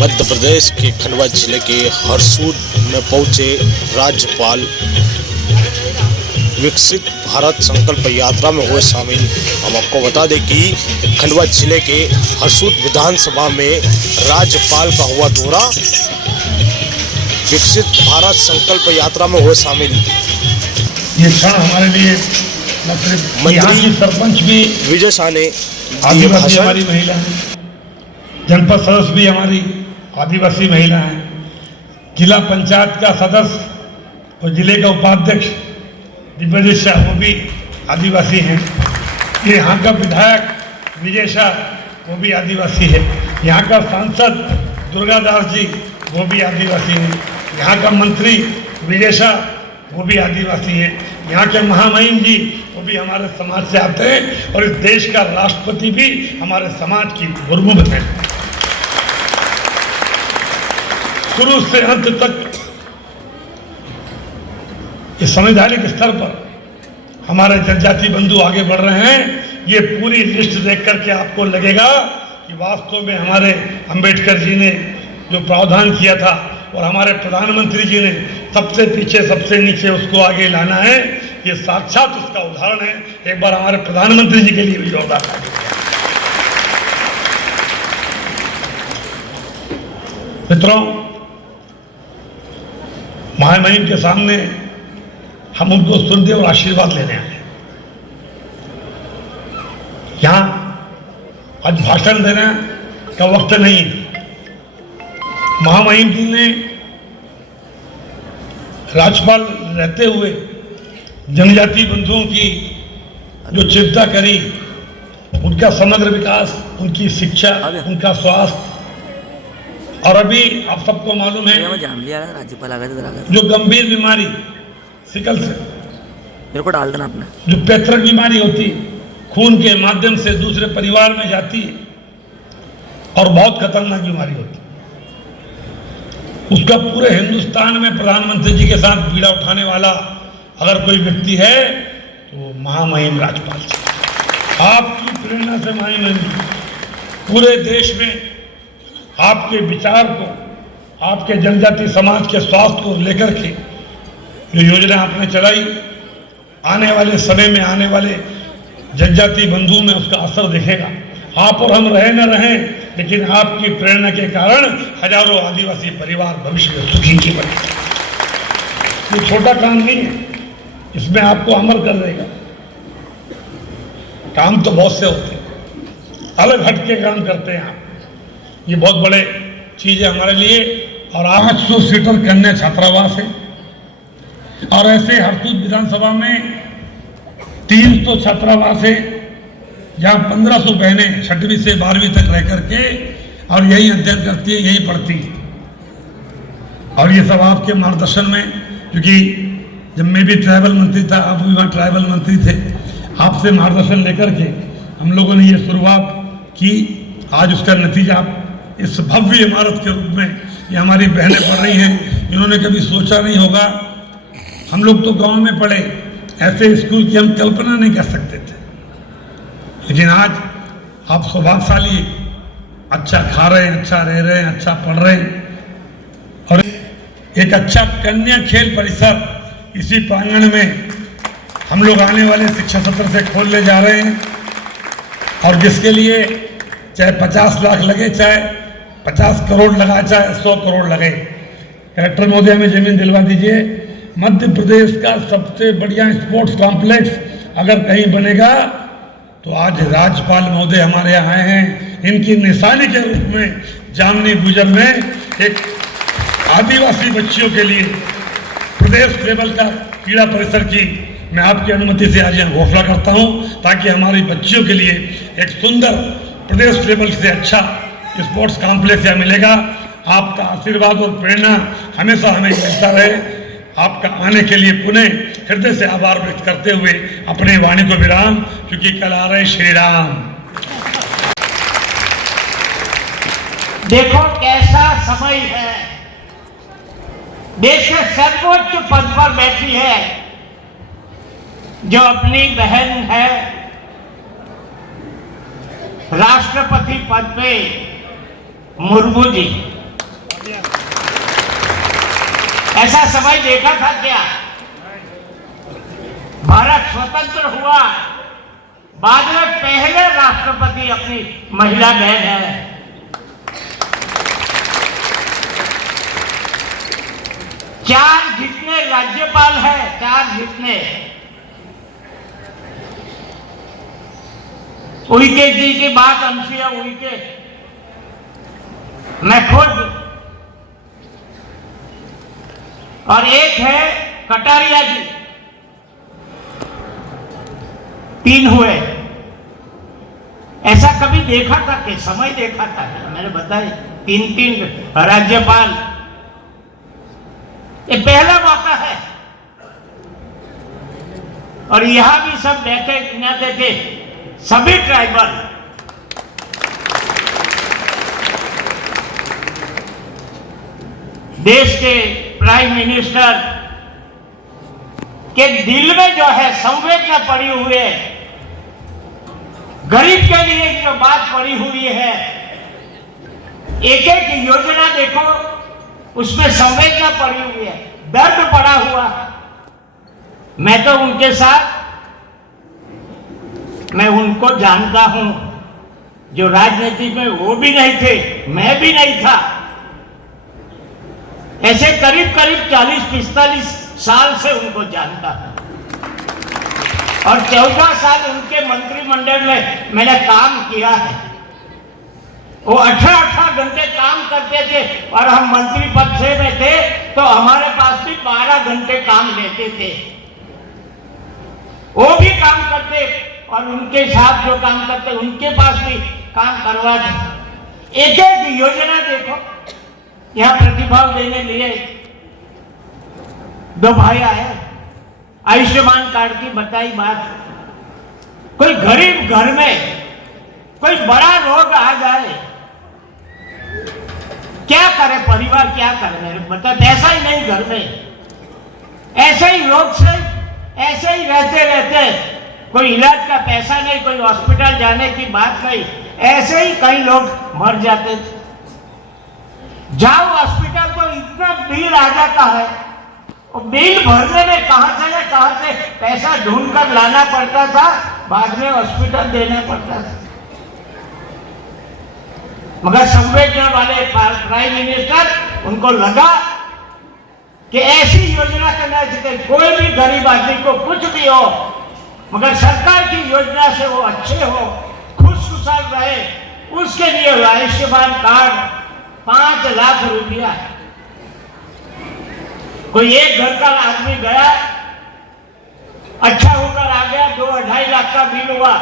मध्य प्रदेश के खंडवा जिले के हरसूद में पहुंचे राज्यपाल विकसित भारत संकल्प यात्रा में हुए शामिल। हम आपको बता दें कि खंडवा जिले के हरसूद विधानसभा में राज्यपाल का हुआ दौरा, विकसित भारत संकल्प यात्रा में हुए शामिल। ये क्षण हमारे लिए मंत्री सरपंच भी विजय शाह ने आदिवासी हमारी महिला है, जनपद सदस्य भी हमारी आदिवासी महिला है, जिला पंचायत का सदस्य और जिले का उपाध्यक्ष दिग्विजय शाह वो भी आदिवासी हैं। ये यहाँ का विधायक विजय शाह वो भी आदिवासी है। यहाँ का सांसद दुर्गादास जी वो भी आदिवासी हैं। यहाँ का मंत्री विजय शाह वो भी आदिवासी हैं। यहाँ के महामहिम जी वो भी हमारे समाज से आते हैं और इस देश का राष्ट्रपति भी हमारे समाज की गुरुमुख है। शुरू से अंत तक इस संवैधानिक स्तर पर हमारे जनजाति बंधु आगे बढ़ रहे हैं। ये पूरी लिस्ट देख करके आपको लगेगा कि वास्तव में हमारे अंबेडकर जी ने जो प्रावधान किया था और हमारे प्रधानमंत्री जी ने सबसे पीछे सबसे नीचे उसको आगे लाना है, ये साक्षात उसका उदाहरण है। एक बार हमारे प्रधानमंत्री जी के लिए भी जोरदार मित्रों, महामहिम के सामने हम उनको सुनते और आशीर्वाद लेने आए। यहाँ आज भाषण देने का वक्त नहीं है। महामहिम जी ने राज्यपाल रहते हुए जनजाति बंधुओं की जो चिंता करी, उनका समग्र विकास, उनकी शिक्षा, उनका स्वास्थ्य, और अभी आप सबको मालूम है जो गंभीर बीमारी सिकल से मेरे को डाल देना आपने, जो पैतृक बीमारी होती खून के माध्यम से दूसरे परिवार में जाती है और बहुत खतरनाक बीमारी होती, उसका पूरे हिंदुस्तान में प्रधानमंत्री जी के साथ पीड़ा उठाने वाला अगर कोई व्यक्ति है तो महामहिम राज्यपाल जी। आपकी प्रेरणा से महामहिम पूरे देश में आपके विचार को, आपके जनजाति समाज के स्वास्थ्य को लेकर के जो योजना आपने चलाई, आने वाले समय में आने वाले जनजाति बंधु में उसका असर दिखेगा। आप और हम रहे न रहें, लेकिन आपकी प्रेरणा के कारण हजारों आदिवासी परिवार भविष्य में सुखी जीवन। ये छोटा काम नहीं है, इसमें आपको अमर कर देगा। काम तो बहुत से होते हैं, अलग हट के काम करते हैं आप। ये बहुत बड़े चीज है हमारे लिए। और 800 सीटर कन्या छात्रावास है और ऐसे हरसूद विधानसभा में 300 छात्रावास है जहाँ 1500 बहनें 6वीं से 12वीं तक रह करके और यही अध्ययन करती है, यही पढ़ती है। और ये सब आपके मार्गदर्शन में, क्योंकि जब मैं भी ट्राइबल मंत्री था, आप भी वहाँ ट्राइबल मंत्री थे, आपसे मार्गदर्शन लेकर के हम लोगों ने ये शुरुआत की। आज उसका नतीजा आप इस भव्य इमारत के रूप में ये हमारी बहनें पढ़ रही हैं। इन्होंने कभी सोचा नहीं होगा। हम लोग तो गांव में पढ़े, ऐसे स्कूल की हम कल्पना नहीं कर सकते थे, लेकिन आज आप सौभाग्यशाली, अच्छा खा रहे हैं, अच्छा रह रहे हैं, अच्छा पढ़ रहे हैं। और एक अच्छा कन्या खेल परिसर इसी प्रांगण में हम लोग आने वाले शिक्षा सत्र से खोलने जा रहे हैं, और जिसके लिए चाहे 50 लाख लगे, चाहे 50 करोड़ लगा, चाहे 100 करोड़ लगे, कलेक्टर महोदय हमें जमीन दिलवा दीजिए। मध्य प्रदेश का सबसे बढ़िया स्पोर्ट्स कॉम्प्लेक्स अगर कहीं बनेगा तो आज राज्यपाल महोदय हमारे यहाँ आए हैं। इनकी निशानी के रूप में जामनी गुजर में एक आदिवासी बच्चियों के लिए प्रदेश लेवल का क्रीड़ा परिसर की मैं आपकी अनुमति से आज यहाँ घोषणा करता हूँ, ताकि हमारी बच्चियों के लिए एक सुंदर प्रदेश लेवल से अच्छा स्पोर्ट्स कॉम्प्लेक्स यहाँ मिलेगा। आपका आशीर्वाद और प्रेरणा हमेशा हमें मिलता रहे। आपका आने के लिए पुनः हृदय से आभार व्यक्त करते हुए अपने वाणी को विराम, क्योंकि कल आ रहे श्री राम। देखो कैसा समय है, देश के सर्वोच्च पद पर बैठी है जो अपनी बहन है, राष्ट्रपति पद पे मुर्मू जी, समय देखा था क्या? भारत स्वतंत्र हुआ, बाद में पहले राष्ट्रपति अपनी महिला बहन है। चार जितने राज्यपाल है, चार जितने, उइके जी की बात, अनुसुईया उइके, मैं खुद, और एक है कटारिया जी, 3 हुए। ऐसा कभी देखा था कि समय देखा था? मैंने बताया 3 राज्यपाल, ये पहला मौका है। और यहां भी सब बैठे गिनाते थे, सभी ट्राइबल। देश के प्राइम मिनिस्टर के दिल में जो है संवेदना पड़ी हुई है, गरीब के लिए जो बात पड़ी हुई है, एक एक योजना देखो उसमें संवेदना पड़ी हुई है, दर्द पड़ा हुआ। मैं तो उनके साथ, मैं उनको जानता हूं, जो राजनीति में वो भी नहीं थे, मैं भी नहीं था। ऐसे करीब करीब 40-45 साल से उनको जानता हूं, और 14 साल उनके मंत्रिमंडल में मैंने काम किया है। वो 18 घंटे काम करते थे, और हम मंत्री पद से में थे तो हमारे पास भी 12 घंटे काम लेते थे। वो भी काम करते, और उनके साथ जो काम करते उनके पास भी काम करवाते। एक एक योजना देखो, यहां प्रतिभाव देने लिए 2 भाई आए, आयुष्मान कार्ड की बताई बात। कोई गरीब घर में कोई बड़ा रोग आ जाए, क्या करे परिवार, क्या करे? मेरे बता, पैसा ही नहीं घर में, ऐसे ही रोग से ऐसे ही रहते रहते, कोई इलाज का पैसा नहीं, कोई हॉस्पिटल जाने की बात नहीं, ऐसे ही कई लोग मर जाते थे। जाओ हॉस्पिटल तो इतना बिल आ जाता है, और बिल भरने में कहां से पैसा ढूंढ कर लाना पड़ता था, बाद में हॉस्पिटल देना पड़ता था। मगर संवेदना वाले प्राइम मिनिस्टर, उनको लगा कि ऐसी योजना करना चाहिए, कोई भी गरीब आदमी को कुछ भी हो, मगर सरकार की योजना से वो अच्छे हो, खुशखुशाल रहे, उसके लिए आयुष्मान कार्ड 5 लाख रुपया। कोई एक घर का आदमी गया, अच्छा होकर आ गया, 2-2.5 लाख का बिल हुआ,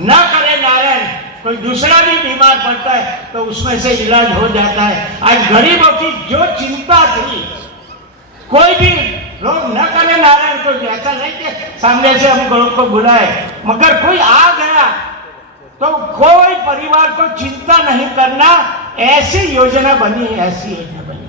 ना करे नारायण, कोई दूसरा भी बीमार पड़ता है तो उसमें से इलाज हो जाता है। आज गरीबों की जो चिंता थी, कोई भी लोग न करे नारायण, कोई ऐसा नहीं कि सामने से हम लोग को बुलाए, मगर कोई आ गया तो कोई परिवार को चिंता नहीं करना, ऐसी योजना बनी है, ऐसी योजना बनी।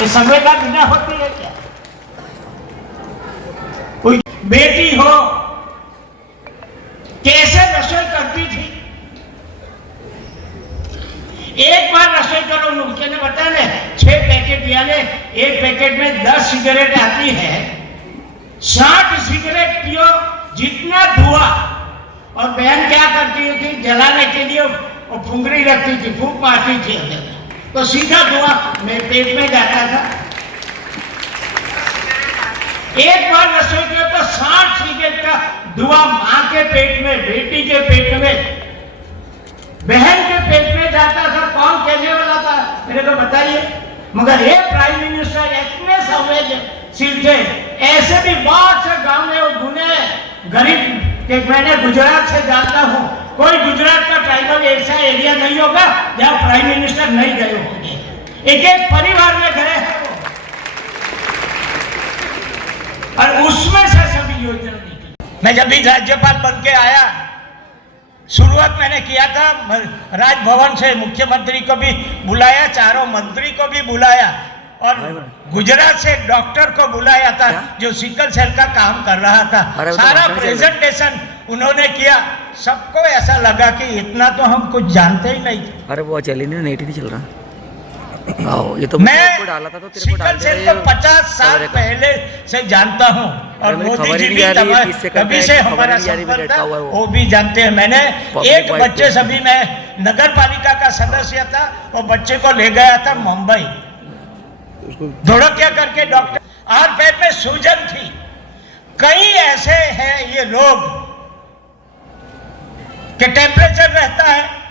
ये संवेदना बिना होती है क्या? कोई बेटी हो कैसे रसोई करती थी, एक बार रसोई करो, मुझे ने बताया ना, 6 पैकेट यानी एक पैकेट में 10 सिगरेट आती है, 60 सिगरेट पियो, जितना धुआं। और बहन क्या करती थी, जलाने के लिए वो फुंगरी रखती थी, फूंक मारती थी अंदर, तो सीधा धुआं मेरे पेट में जाता था। एक बार रसोई किया तो 60 सिगरेट का धुआं मां के पेट में, बेटी के पेट में, बहन के पेट में जाता था। कौन कहने वाला था मेरे को बताइए? मगर ये प्राइम मिनिस्टर इतने संवेदनशील थे। ऐसे भी बहुत से गांव में वो गुने गरीब के, मैंने गुजरात से जानता हूं, कोई गुजरात का ट्राइबल ऐसा एरिया नहीं होगा जहां प्राइम मिनिस्टर नहीं गए होंगे, एक एक परिवार में गए हैं वो, और उसमें से सभी योजना निकली। मैं जब भी राज्यपाल बन के आया, शुरुआत मैंने किया था राजभवन से, मुख्यमंत्री को भी बुलाया, चारों मंत्री को भी बुलाया, और गुजरात से एक डॉक्टर को बुलाया था जो सिकल सेल का काम कर रहा था। सारा प्रेजेंटेशन उन्होंने किया, सबको ऐसा लगा कि इतना तो हम कुछ जानते ही नहीं थे। अरे वो चल ही नहीं, नेट ही नहीं चल रहा। आओ, ये तो मैं आपको डाला था तो तेरे को डाल शीतल सेन दिया को ये 50 साल सवेरे का। पहले से जानता हूं और मेरी मोदी खबर जी ही भी नहीं आ रही है, 30 सेकंड कभी में से खबर ही हमारा नहीं आ रही, संपर्क बैठा था, हुआ है वो भी जानते हैं। मैंने Public एक white बच्चे पे। से भी मैं नगर पालिका का सदस्य था, वो बच्चे को ले गया था मुंबई, धोड़किया करके डॉक्टर, हाथ पैर में सूजन थी। कई ऐसे हैं ये लोग कि टेम्परेचर रहता है